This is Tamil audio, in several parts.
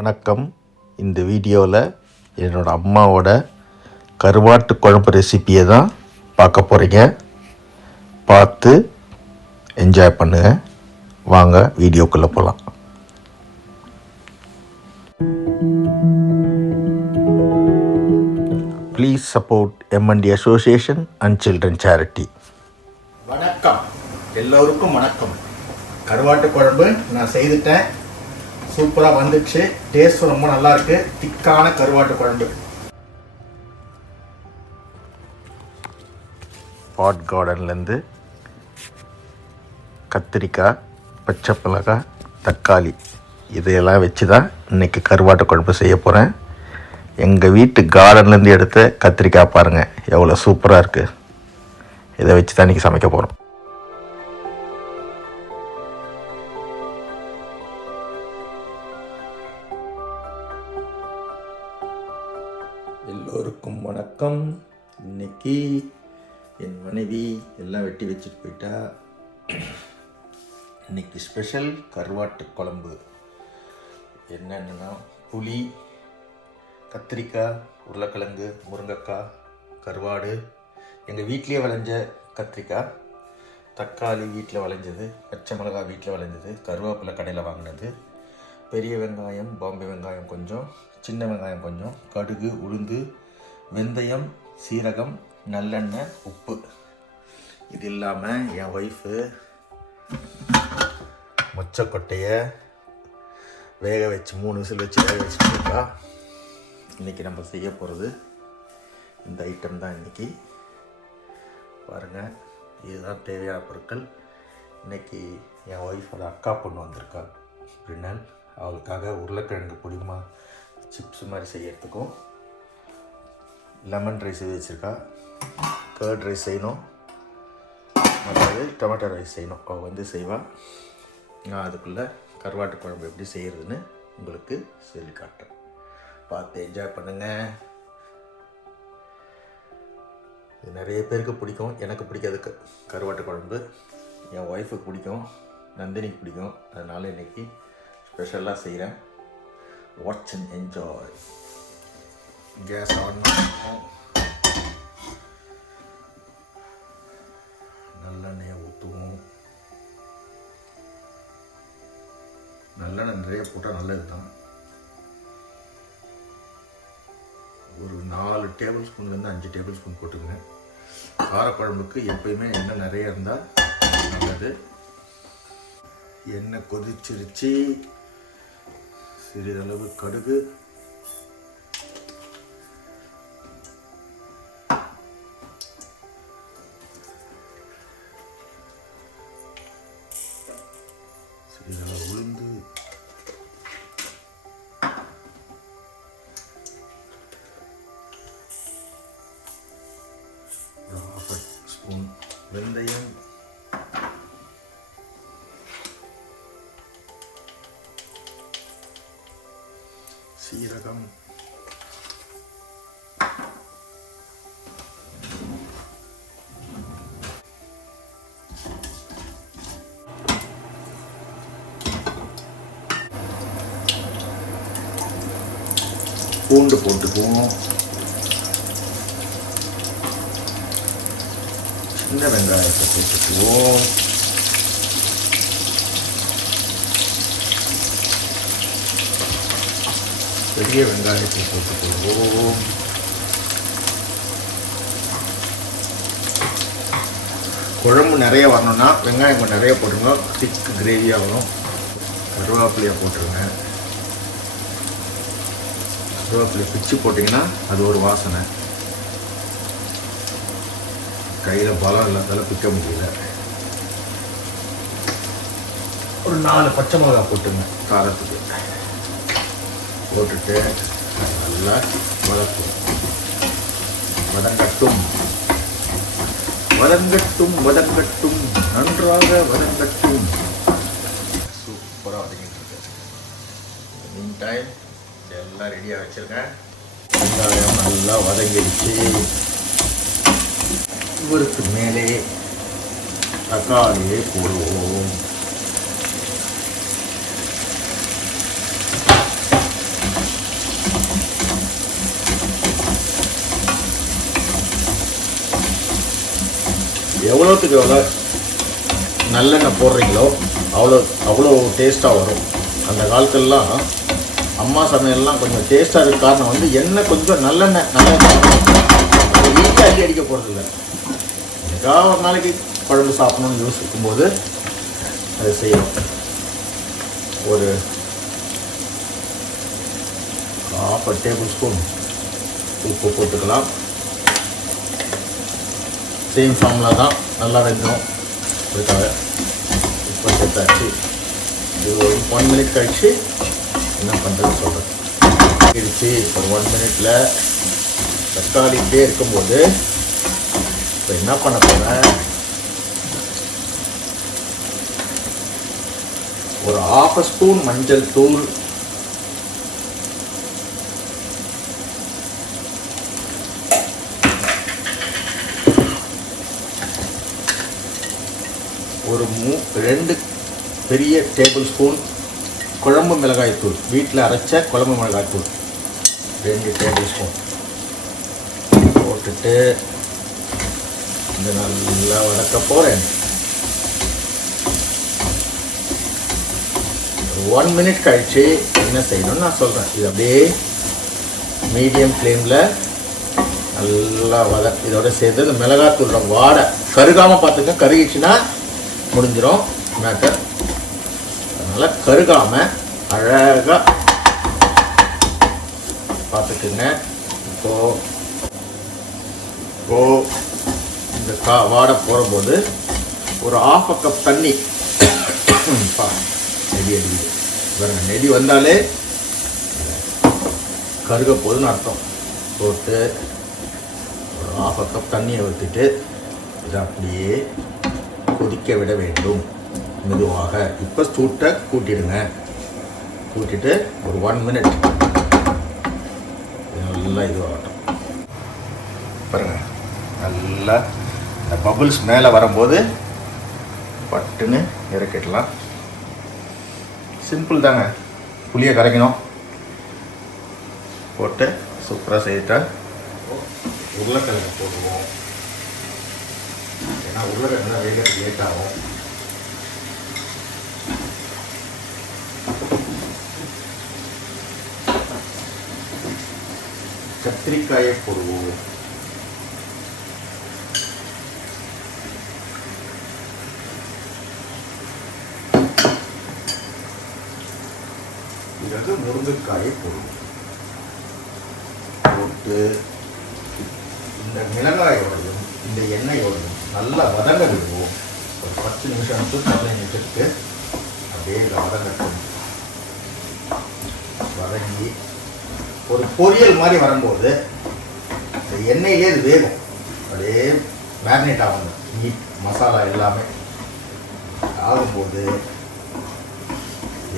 வணக்கம். இந்த வீடியோவில் என்னோடய அம்மாவோட கருவாட்டு குழம்பு ரெசிப்பியை தான் பார்க்க போகிறீங்க. பார்த்து என்ஜாய் பண்ணுங்கள். வாங்க வீடியோக்குள்ளே போகலாம். Please support M&D association and children charity. வணக்கம், எல்லோருக்கும் வணக்கம். கருவாட்டு குழம்பு நான் செய்துட்டேன். சூப்பராக வந்துடுச்சு. டேஸ்ட் ரொம்ப நல்லா இருக்கு. திக்கான கருவாட்டு குழம்பு. பாட் கார்டன்லேருந்து கத்திரிக்காய், பச்சை மிளகாய், தக்காளி இதையெல்லாம் வச்சு தான் இன்றைக்கி கருவாட்டு குழம்பு செய்ய போகிறேன். எங்கள் வீட்டு கார்டன்லேருந்து எடுத்த கத்திரிக்காய் பாருங்கள் எவ்வளோ சூப்பராக இருக்குது. இதை வச்சு தான் இன்றைக்கி சமைக்க போகிறோம். எல்லோருக்கும் வணக்கம். இன்னைக்கு என் மனைவி எல்லாம் வெட்டி வச்சுட்டு போயிட்டா. இன்னைக்கு ஸ்பெஷல் கருவாட்டு குழம்பு. என்னென்னா புளி, கத்திரிக்காய், உருளைக்கிழங்கு, முருங்கைக்காய், கருவாடு, எங்கள் வீட்டிலே விளைஞ்ச கத்திரிக்காய், தக்காளி வீட்டில் விளைஞ்சது, பச்சை மிளகாய் வீட்டில் விளைஞ்சது, கருவேப்பிலை கடையில் வாங்கினது, பெரிய வெங்காயம், பாம்பே வெங்காயம் கொஞ்சம், சின்ன வெங்காயம் கொஞ்சம், கடுகு, உளுந்து, வெந்தயம், சீரகம், நல்லெண்ணெய், உப்பு. இது இல்லாமல் என் ஒய்ஃபு மொச்சக்கொட்டையை வேக வச்சு 3 விசில் வச்சு வேக வச்சுருக்கா. இன்றைக்கி நம்ம செய்ய போகிறது இந்த ஐட்டம் தான். இன்றைக்கி பாருங்கள், இதுதான் தேவையான பொருட்கள். இன்றைக்கி என் ஒய்ஃபோட அக்கா பொண்ணு வந்திருக்கா பிரினல். அவளுக்காக உருளைக்கிழங்கு பொடிமா சிப்ஸ் மாதிரி செய்யறதுக்கும், லெமன் ரைஸ் வச்சுருக்கா, கர்ட் ரைஸ் செய்யணும், அதாவது டொமேட்டோ ரைஸ் செய்யணும். அவள் வந்து செய்வாள். நான் அதுக்குள்ளே கருவாட்டு குழம்பு எப்படி செய்கிறதுன்னு உங்களுக்கு சொல்லி காட்டுறேன். பார்த்து என்ஜாய் பண்ணுங்கள். இது நிறைய பேருக்கு பிடிக்கும். எனக்கு பிடிக்காது கருவாட்டு குழம்பு. என் ஒய்ஃபுக்கு பிடிக்கும், நந்தினிக்கு பிடிக்கும். அதனால் இன்றைக்கி ஸ்பெஷலாக செய்கிறேன். Watch and enjoy. Gas on பண்ணணும். நல்லெண்ணெயை ஊற்றுவோம். நல்லெண்ணெய் நிறைய போட்டால் நல்லது தான். ஒரு 4 டேபிள் ஸ்பூன்லேருந்து 5 டேபிள் ஸ்பூன் போட்டுக்கங்க. காரக்குழம்புக்கு எப்பயுமே எண்ணெய் நிறைய இருந்தால் நல்லது. எண்ணெய் கொதிச்சிருச்சு. சிறிதளவு கடுகு, சிறிதளவு உளுந்து, ஒரு 1/2 ஸ்பூன் வெந்தயம், சீரகம், பூண்டு போட்டுக்குவோம். சின்ன வெங்காயத்தை போட்டுக்குவோம். பெரிய வெங்காயத்தை போட்டுக்குவோம். குழம்பு நிறைய வரணும்னா வெங்காயம் கொஞ்சம் நிறைய போட்டுருங்க. திக் கிரேவியாக வரும். கருவேப்பிலையை போட்டுருங்க. கருவேப்பிலையை பிச்சு போட்டிங்கன்னா அது ஒரு வாசனை. கையில் பலம் இல்லாதால பிக்க முடியல. ஒரு 4 பச்சை மிளகாய் போட்டுங்க காரத்துக்கு. போட்டுட்டு நல்லா வதங்கட்டும். வதங்கட்டும் வதங்கட்டும் நன்றாக வதங்கட்டும். சூப்பராக வதங்கிட்டு இருக்கு. மீன் டைம் எல்லாம் ரெடியாக வச்சுருக்கேன். வெங்காயம் நல்லா வதங்கிடுச்சு. இவருக்கு மேலே தக்காளியை போடுவோம். எவ்வளோத்துக்கு எவ்வளோ நல்லெண்ணெய் போடுறீங்களோ அவ்வளோ டேஸ்ட்டாக வரும். அந்த காலத்துலலாம் அம்மா சமையல்லாம் கொஞ்சம் டேஸ்ட்டாக இருக்க காரணம் வந்து எண்ணெய் கொஞ்சம் நல்லெண்ணெய் வீட்டில் அடிக்க போகிறதில்ல. ஏதாவது ஒரு நாளைக்கு குழம்பு சாப்பிடணும்னு யோசிக்கும் போது அதை செய்யணும். ஒரு 1/2 டேபிள் ஸ்பூன் உப்பு போட்டுக்கலாம். சேம் ஃபார்முலா தான், நல்லா வெந்தோம் அதுக்காக உப்பு சேர்த்தாச்சு. இது ஒரு 1 மினிட் கழிச்சு என்ன பண்ணுறது சொல்கிறேன். இடிச்சு ஒரு 1 மினிட்டில் தக்காளிகிட்டே இருக்கும்போது இப்போ என்ன பண்ண போகிறேன், ஒரு 1/2 ஸ்பூன் மஞ்சள் தூள், ஒரு 2 பெரிய டேபிள் ஸ்பூன் குழம்பு மிளகாய் தூள், வீட்டில் அரைச்ச குழம்பு மிளகாய் தூள் 2 டேபிள் ஸ்பூன் போட்டுட்டு இந்த நல்லா வதக்க போகிறேன். 1 மினிட் கழிச்சு என்ன செய்யணும்னு நான் சொல்கிறேன். இது அப்படியே மீடியம் ஃப்ளேமில் நல்லா இதோட சேர்த்து இந்த மிளகாத்தூளோட வாடை கருகாமல் பார்த்துக்க. கருகிச்சுன்னா முடிஞ்சிடும் மேட்டர். அதனால் கருகாமல் அழகாக பார்த்துக்குங்க. இப்போது இந்த வாடை போடும்போது ஒரு 1/2 கப் தண்ணி நெடி அடிக்குது பாருங்க. நெடி வந்தாலே கருக போகுதுன்னு அர்த்தம். போட்டு ஒரு 1/2 கப் தண்ணியை ஊற்றிட்டு இதை அப்படியே கொதிக்க விட வேண்டும் மெதுவாக. இப்போ சூட்டை கூட்டிடுங்க. கூட்டிட்டு ஒரு 1 மினிட் நல்லா இதுவாகட்டும். பாருங்க, நல்லா இந்த பபுள்ஸ் மேலே வரும்போது பட்டுன்னு இறக்கிடலாம். சிம்பிள் தாங்க. புளியை கரைக்கணும், போட்டு சூப்பராக செய்துட்டா. உருளைக்கிழங்கு போடுவோம். ஏன்னா உருளைக்கிழங்கு வேகிறதுக்கு லேட் ஆகும். கத்திரிக்காயை போடுவோம். பிறகு முருங்கைக்காயை போடுவோம். போட்டு இந்த மிளகாயோடையும் இந்த எண்ணெயோடையும் நல்லா வதங்க விடுவோம். ஒரு 10 நிமிஷம் to 15 நிமிஷத்துக்கு அப்படியே வதங்கட்டும். வதங்கி ஒரு பொரியல் மாதிரி வரும்போது இந்த எண்ணெயிலே இது வேகும். அப்படியே மேரினேட் ஆகும். மீட் மசாலா எல்லாமே ஆகும்போது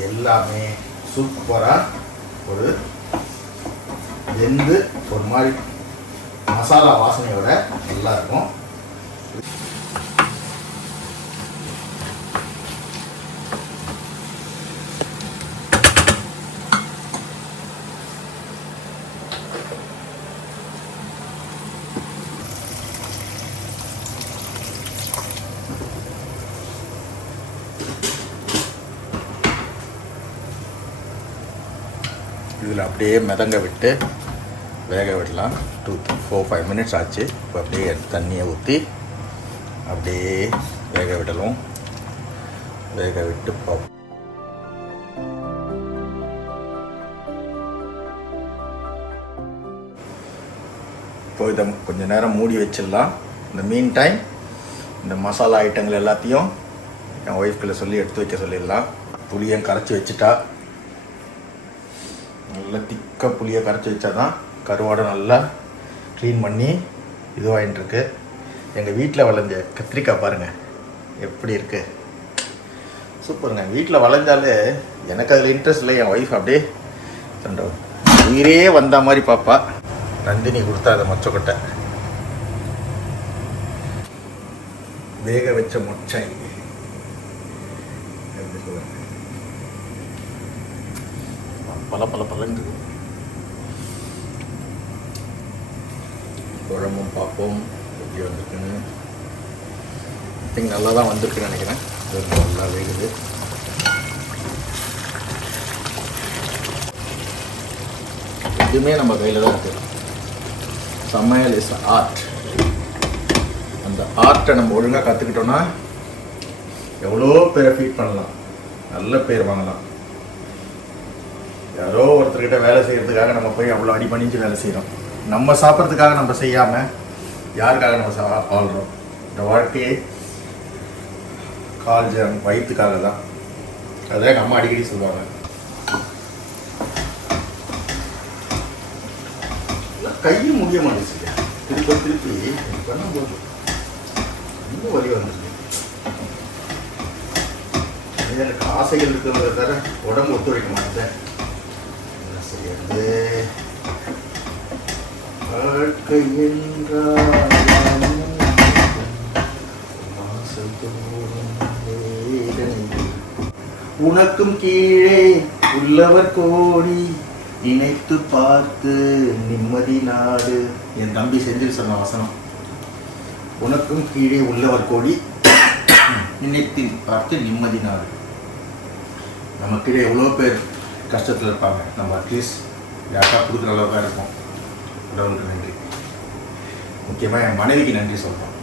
எல்லாமே சூப்பராக ஒரு வெந்து ஒரு மாதிரி மசாலா வாசனையோட நல்லா இருக்கும். இதில் அப்படியே மிதங்க விட்டு வேக விடலாம். 2-4-5 மினிட்ஸ் ஆச்சு. இப்போ அப்படியே தண்ணியை ஊற்றி அப்படியே வேக விடலாம். வேக விட்டு இப்போ இதை கொஞ்சம் நேரம் மூடி வச்சிடலாம். இந்த மீன் டைம் இந்த மசாலா ஐட்டங்கள் எல்லாத்தையும் என் ஒய்ஃப்கிட்ட சொல்லி எடுத்து வைக்க சொல்லிடலாம். புளியை கரைச்சி வச்சுட்டா, நல்லா திக்காக புளியை கரைச்சி வச்சா தான் கருவாடை நல்லா க்ளீன் பண்ணி இதுவாகிட்டுருக்கு. எங்கள் வீட்டில் விளைஞ்ச கத்திரிக்காய் பாருங்கள் எப்படி இருக்குது, சூப்பருங்க. வீட்டில் விளைஞ்சாலே எனக்கு அதில் இன்ட்ரெஸ்ட் இல்லை. என் ஒய்ஃப் அப்படியே சொல்ற உயிரே வந்த மாதிரி பாப்பா. நந்தினி கொடுத்தா அதை மொச்சக்கொட்டை வேக வச்ச மொச்சை பல பல பலங்கு. குழம்பும் பார்ப்போம் எப்படி வந்துருக்குன்னு. திங் நல்லா தான் வந்திருக்குன்னு நினைக்கிறேன். அது நல்லா வேகுது. எதுவுமே நம்ம கையில் தான் இருக்குது. சமையல் இஸ் ஆர்ட். அந்த ஆர்ட்டை நம்ம ஒழுங்காக கற்றுக்கிட்டோன்னா எவ்வளோ பேரை ஃபீட் பண்ணலாம், நல்ல பேர் வாங்கலாம். யாரோ ஒருத்தர்கிட்ட வேலை செய்கிறதுக்காக நம்ம போய் அவ்வளோ அடி பண்ணிச்சு வேலை செய்கிறோம். நம்ம சாப்பிட்றதுக்காக நம்ம செய்யாமல் யாருக்காக நம்ம வாழ்கிறோம்? இந்த வாழ்க்கையை கால் வயிற்றுக்காக தான். அதான் எங்கள் அம்மா அடிக்கடி சொல்லுவாங்க. கையும் முடிய மாட்டேங்குது. திருப்பி பண்ணும்போது ரொம்ப வலி வந்துருக்கு. எனக்கு ஆசைகள் இருக்கிறத தவிர உடம்பு ஒத்துழைக்க மாட்டேன். என்ன செய்யறது? வாழ்க்கை என்றால் உனக்கும் கீழே உள்ளவர் கோடி நினைத்து பார்த்து நிம்மதி நாடு. என் தம்பி செந்தில் சொன்ன வசனம். உனக்கும் கீழே உள்ளவர் கோடி நினைத்து பார்த்து நிம்மதி நாடு. நமக்கிடையே எவ்வளோ பேர் கஷ்டத்தில் இருப்பாங்க. நம்ம அட்லீஸ்ட் யாருக்கா கொடுக்குற அளவுக்கு தான் இருப்போம். கடவுளுக்கு நன்றி. முக்கியமாக என் மனைவிக்கு நன்றி சொல்கிறோம்.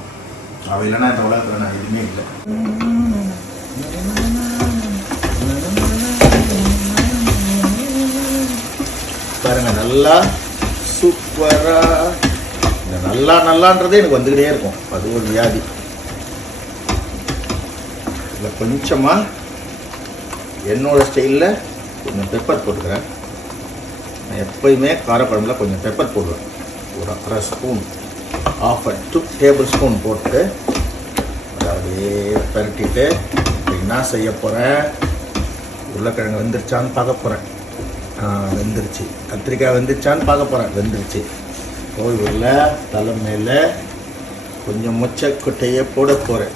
அவள் இல்லைன்னா இந்த உலகத்தில் நான் எதுவுமே இல்லை. பாருங்க, நல்லா சூப்பராக. இந்த நல்லான்றதே எனக்கு வந்துக்கிட்டே இருக்கும். அது ஒரு வியாதி. இதில் கொஞ்சமாக என்னோடய ஸ்டைலில் கொஞ்சம் பெப்பர் போட்டுக்கிறேன். நான் எப்போயுமே காரக்குழம்புல கொஞ்சம் பெப்பர் போடுவேன். ஒரு 1/2 ஸ்பூன், 1/2 டேபிள் ஸ்பூன் போட்டு அப்படியே பரட்டிட்டு என்ன செய்ய போகிறேன்? உருளைக்கிழங்கு வெந்துருச்சான்னு பார்க்க போகிறேன். வெந்துருச்சு. கத்திரிக்காய் வெந்துருச்சான்னு பார்க்க போகிறேன். வெந்துருச்சு. கோழி உருளை தலை மேலே கொஞ்சம் மொச்சக்கொட்டையை போட போகிறேன்.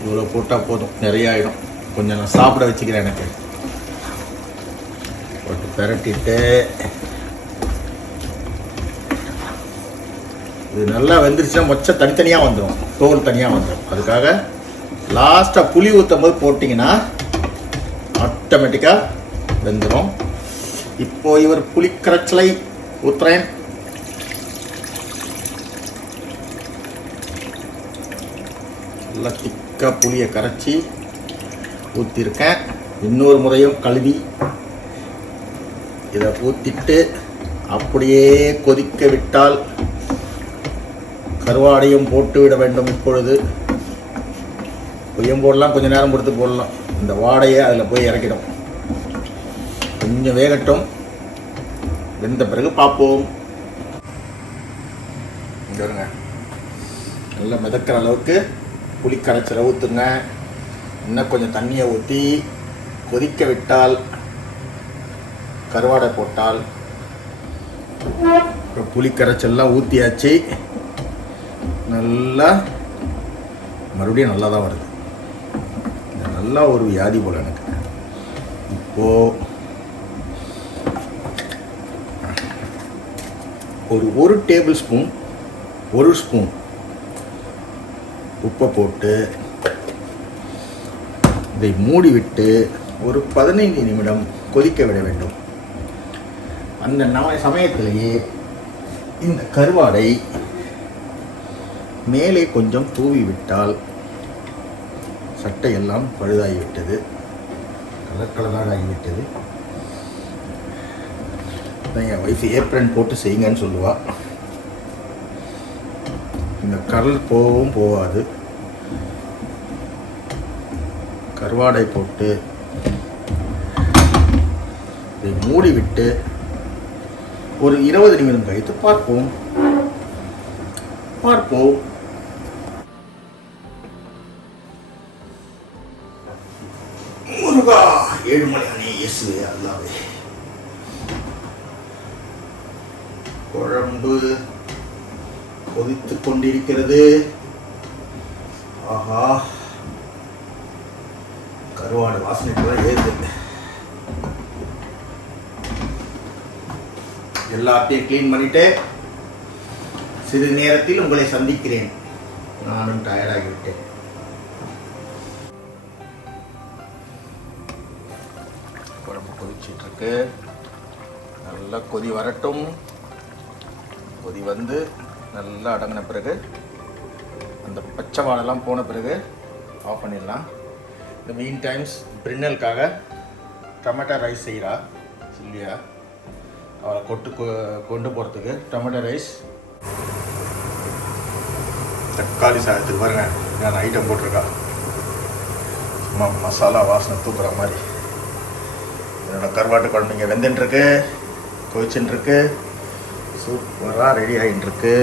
இவ்வளோ போட்டால் போதும், நிறைய ஆகிடும். கொஞ்சம் நான் சாப்பிட வச்சுக்கிறேன். எனக்கு போட்டு பரட்டிட்டு இது நல்லா வெந்துருச்சுன்னா மொச்சை தனித்தனியாக வந்துடும், தோல் தனியாக வந்துடும். அதுக்காக லாஸ்ட்டாக புளி ஊற்றும் போது போட்டிங்கன்னா ஆட்டோமேட்டிக்காக வெந்துடும். இப்போது இவர் புளி கரைச்சலை ஊற்றுறேன். நல்லா திக்காக புளியை கரைச்சி ஊற்றிருக்கேன். இன்னொரு முறையும் கழுவி இதை ஊற்றிட்டு அப்படியே கொதிக்க விட்டால் கருவாடையும் போட்டு விட வேண்டும். இப்பொழுது பொய்யம் போடலாம், கொஞ்சம் நேரம் பொறுத்து போடலாம். இந்த வாடையை அதில் போய் இறக்கிடும். கொஞ்சம் வேகட்டும். வெந்த பிறகு பார்ப்போம். இங்கே வருங்க, நல்லா மிதக்கிற அளவுக்கு புளி கரைச்சலை ஊற்றுங்க. இன்னும் கொஞ்சம் தண்ணியை ஊற்றி கொதிக்க விட்டால் கருவாடை போட்டால் புளி கரைச்சல்லாம் ஊற்றியாச்சு. நல்லா மறுபடியும் நல்லா தான் வருது. நல்லா ஒரு வியாதி போல் எனக்கு. இப்போது ஒரு டேபிள் ஸ்பூன், 1 ஸ்பூன் உப்பை போட்டு இதை மூடிவிட்டு ஒரு 15 நிமிடம் கொதிக்க விட வேண்டும். அந்த சமயத்திலேயே இந்த கருவாடை மேலே கொஞ்சம் தூவி விட்டால் சட்டையெல்லாம் பழுதாகிவிட்டது, கலராக ஆகிவிட்டது. என் ஒய்ஃப் ஏப்ரன் போட்டு செய்யுங்கன்னு சொல்லுவாள். இந்த கரல் போகவும் போகாது. கருவாடை போட்டு இதை மூடிவிட்டு ஒரு 20 நிமிடம் கழித்து பார்ப்போம். முருகா, 7 மணி இயேசுவே அல்லாவே. குழம்பு கொதித்துக் கொண்டிருக்கிறது. ஆஹா, கருவாடு வாசனைக்குலாம் ஏறுது. எல்லாத்தையும் கிளீன் பண்ணிட்டு சிறிது நேரத்தில் உங்களை சந்திக்கிறேன். நானும் டயர்டாகிவிட்டேன். குழம்பு கொதிச்சிட்ருக்கு. நல்லா கொதி வரட்டும். கொதி வந்து நல்லா அடங்கின பிறகு அந்த பச்சை வாடெல்லாம் போன பிறகு ஆஃப் பண்ணிடலாம். இந்த மீன் டைம்ஸ் பிரின்னலுக்காக டொமேட்டோ ரைஸ் செய்கிறா சில்லியா. அவளை கொண்டு போகிறதுக்கு டொமேட்டோ ரைஸ். தக்காளி சாதத்துக்கு பாருங்க நான் ஐட்டம் போட்டிருக்கா. சும்மா மசாலா வாசனை தூக்குற மாதிரி. என்னோடய கருவாட்டு குழம்பு இங்கே வெந்துட்டுருக்கு, கொதிச்சுட்டுருக்கு, சூப்பராக ரெடி ஆகிட்டுருக்கு.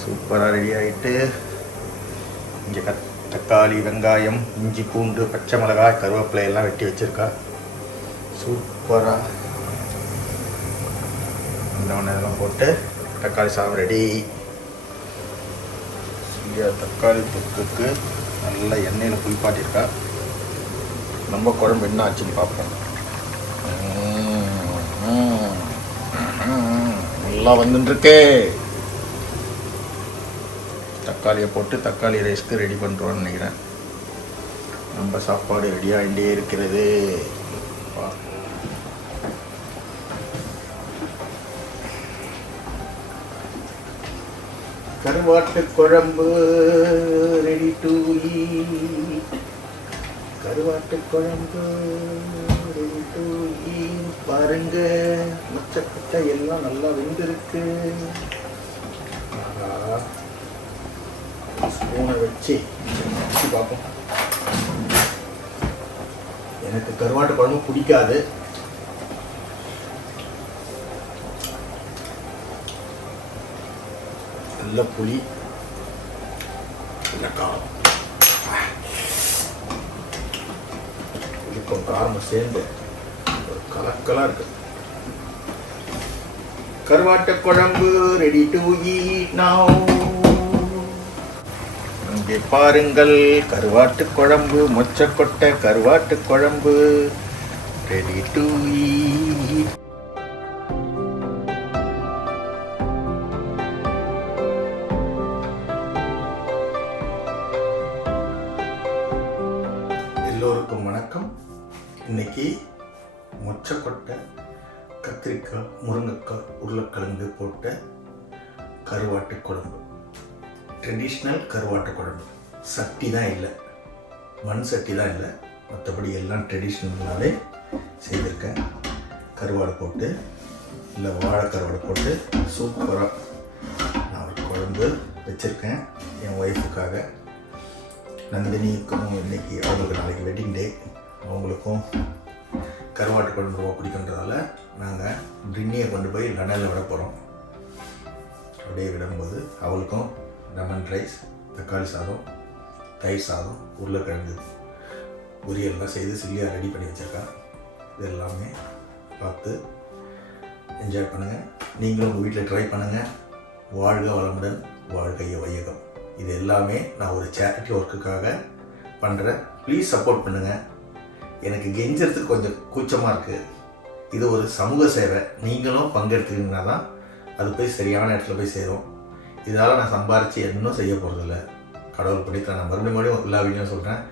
சூப்பராக ரெடி ஆகிட்டு இங்கே தக்காளி, வெங்காயம், இஞ்சி, பூண்டு, பச்சை மிளகாய், கருவேப்பிலை எல்லாம் வெட்டி வச்சுருக்கா. சூப்பராக இதெல்லாம் போட்டு தக்காளி சாதம் ரெடி. தக்காளி தொக்குக்கு நல்லா எண்ணெயில் குளிப்பாட்டியிருக்கா. நம்ம குழம்பு என்ன ஆச்சுன்னு பார்ப்போம். நல்லா வந்துட்டுருக்கு. தக்காளியை போட்டு தக்காளி ரைஸ்க்கு ரெடி பண்ணுறோன்னு நினைக்கிறேன். நம்ம சாப்பாடு ரெடியாகிட்டே இருக்கிறது. கருவாட்டு குழம்பு ரெடி டு ஈட். கருவாட்டு குழம்பு ரெடி டு ஈட். பாருங்க, மச்சக்கட்டை எல்லாம் நல்லா வெந்திருக்கு. ஸ்பூனை வச்சு பார்ப்போம். எனக்கு கருவாட்டு குழம்பு பிடிக்காது. நல்ல புளி, நல்ல காரம், புளிக்கும் காரமும் சேர்ந்து ஒரு கலக்கலாக இருக்கு. கருவாட்டு குழம்பு ரெடி டு ஈட் நவ். இங்கே பாருங்கள், கருவாட்டு குழம்பு, மொச்சக்கொட்டை கருவாட்டு குழம்பு ரெடி டு ஈட். எல்லோருக்கும் வணக்கம். இன்னைக்கு மொச்சக்கொட்டை, கத்திரிக்காய், முருங்கைக்காய், உருளைக்கிழங்கு போட்ட கருவாட்டு குழம்பு. ட்ரெடிஷ்னல் கருவாட்டு குழம்பு. சட்டி தான் இல்லை, மண் சட்டி தான் இல்லை, மற்றபடி எல்லாம் ட்ரெடிஷ்னலாகவே செய்திருக்கேன். கருவாடு போட்டு இல்லை வாழை கருவாடு போட்டு சூப்பராக நான் ஒரு குழம்பு வச்சுருக்கேன் என் ஒய்ஃபுக்காக. நந்தினிக்கும் இன்றைக்கி அவங்களுக்கு நாளைக்கு வெட்டிங் டே. அவங்களுக்கும் கருவாட்டு குழம்பு ரொம்ப பிடிக்குன்றதால நாங்கள் பிரிஞ்சியை கொண்டு போய் லண்டனில் விட போகிறோம். அப்படியே விடும்போது அவளுக்கும் லெமன் ரைஸ், தக்காளி சாதம், தயிர் சாதம், உருளைக்கிழங்கு பொரியல்லாம் செய்து சில்லியாக ரெடி பண்ணி வச்சுருக்கா. இது எல்லாமே பார்த்து என்ஜாய் பண்ணுங்கள். நீங்களும் உங்கள் வீட்டில் ட்ரை பண்ணுங்கள். வாழ்க வளமுடன், வாழ்க வையகம். இது எல்லாமே நான் ஒரு சேரிட்டி ஒர்க்குக்காக பண்ணுறேன். ப்ளீஸ் சப்போர்ட் பண்ணுங்கள். எனக்கு கெஞ்சறதுக்கு கொஞ்சம் கூச்சமாக இருக்குது. இது ஒரு சமூக சேவை. நீங்களும் பங்கெடுத்துக்கிங்கன்னா தான் அது போய் சரியான இடத்துல போய் சேரும். இதால் நான் சம்பாரித்து இன்னும் செய்ய போகிறதில்ல. கடவுள் படித்த நான் மறுபடியும் எல்லா வீடியோவும் சொல்கிறேன்.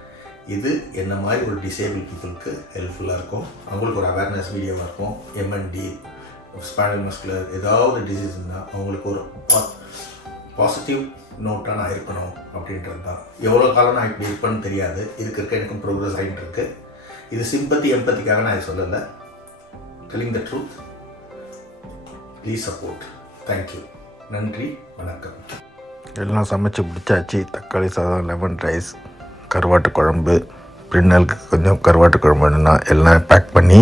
இது என்ன மாதிரி ஒரு டிசேபிள் பீப்புளுக்கு ஹெல்ப்ஃபுல்லாக இருக்கும். அவங்களுக்கு ஒரு அவேர்னஸ் வீடியோவாக இருக்கும். எம்என்டி, ஸ்பைனல் மஸ்குலர் ஏதாவது டிசீஸ் இருந்தால் அவங்களுக்கு ஒரு பாசிட்டிவ் நோட்டாக நான் இருக்கணும் அப்படின்றது தான். எவ்வளோ காலம் நான் இப்படி இருப்பேன்னு தெரியாது. இதுக்கு இருக்க எனக்கும் ப்ரோக்ரஸ் ஆகிட்டு இருக்கு. இது சிம்பத்தி எம்பத்திக்காக நான் இது சொல்லலை. Telling the truth. Please support. Thank you. நன்றி, வணக்கம். எல்லாம் சமைச்சு பிடிச்சாச்சு. தக்காளி சாதம், லெமன் ரைஸ், கருவாட்டு குழம்பு, பிரின்னலுக்கு கொஞ்சம் கருவாட்டு குழம்பு வேணும்னா எல்லாம் பேக் பண்ணி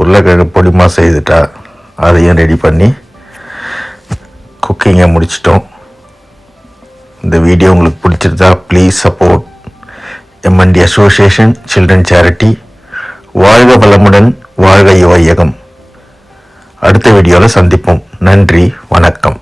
உருளைக்கிழங்கு பொடிமா செய்துட்டா. அதையும் ரெடி பண்ணி குக்கிங்கை முடிச்சிட்டோம். இந்த வீடியோ உங்களுக்கு பிடிச்சிருந்தா please support MNT association children charity. வாழ்க வளமுடன், வாழ்க வையகம். அடுத்த வீடியோவில் சந்திப்போம். நன்றி, வணக்கம்.